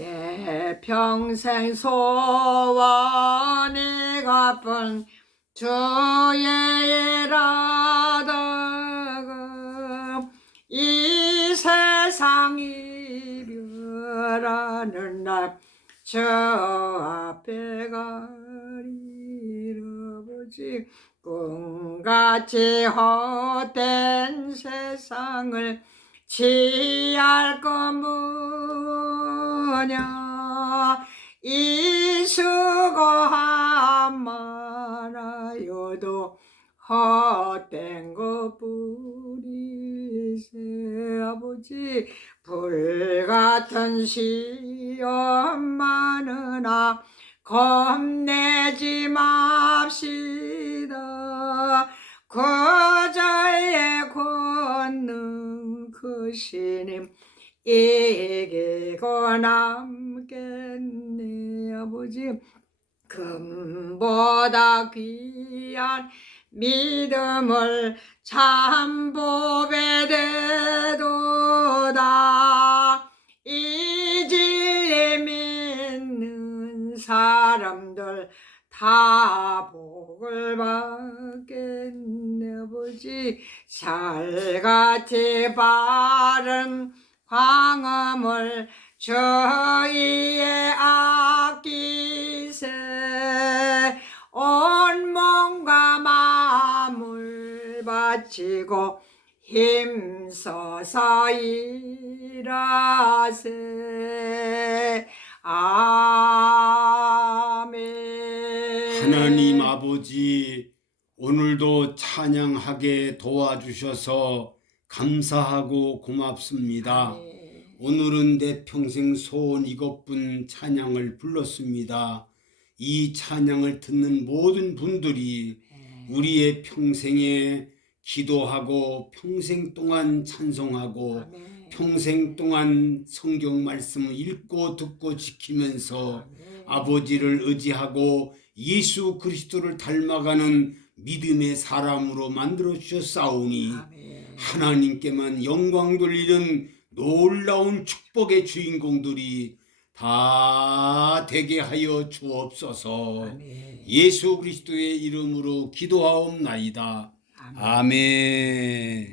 내 평생 소원이 갚은 주의 일하다가 이 세상 이별하는 날 저 앞에 가리 아버지 꿈같이 헛된 세상을 취할 것 뭐냐? 이 수고한 많아요도 헛된 것뿐이세 아버지. 불같은 시험 많으나 겁내지 맙시다. 그자의 권능 크시님 이기고 남겠네 아버지. 금보다 귀한 믿음을 참 보배 되도다. 이 진리 믿는 사람들 다 복을 받겠네 아버지. 살같이 바른 광음을 저희의 아끼세. 온 몸과 마음을 바치고 힘써서 일하세. 아멘. 하나님 아버지, 오늘도 찬양하게 도와주셔서 감사하고 고맙습니다. 아멘. 오늘은 내 평생 소원 이것뿐 찬양을 불렀습니다. 이 찬양을 듣는 모든 분들이 우리의 평생에 기도하고 평생 동안 찬송하고 아멘. 평생 동안 성경 말씀을 읽고 듣고 지키면서 아멘. 아버지를 의지하고 예수 그리스도를 닮아가는 믿음의 사람으로 만들어 주셨사오니 아멘. 하나님께만 영광 돌리는 놀라운 축복의 주인공들이 다 되게 하여 주옵소서. 아멘. 예수 그리스도의 이름으로 기도하옵나이다. 아멘. 아멘.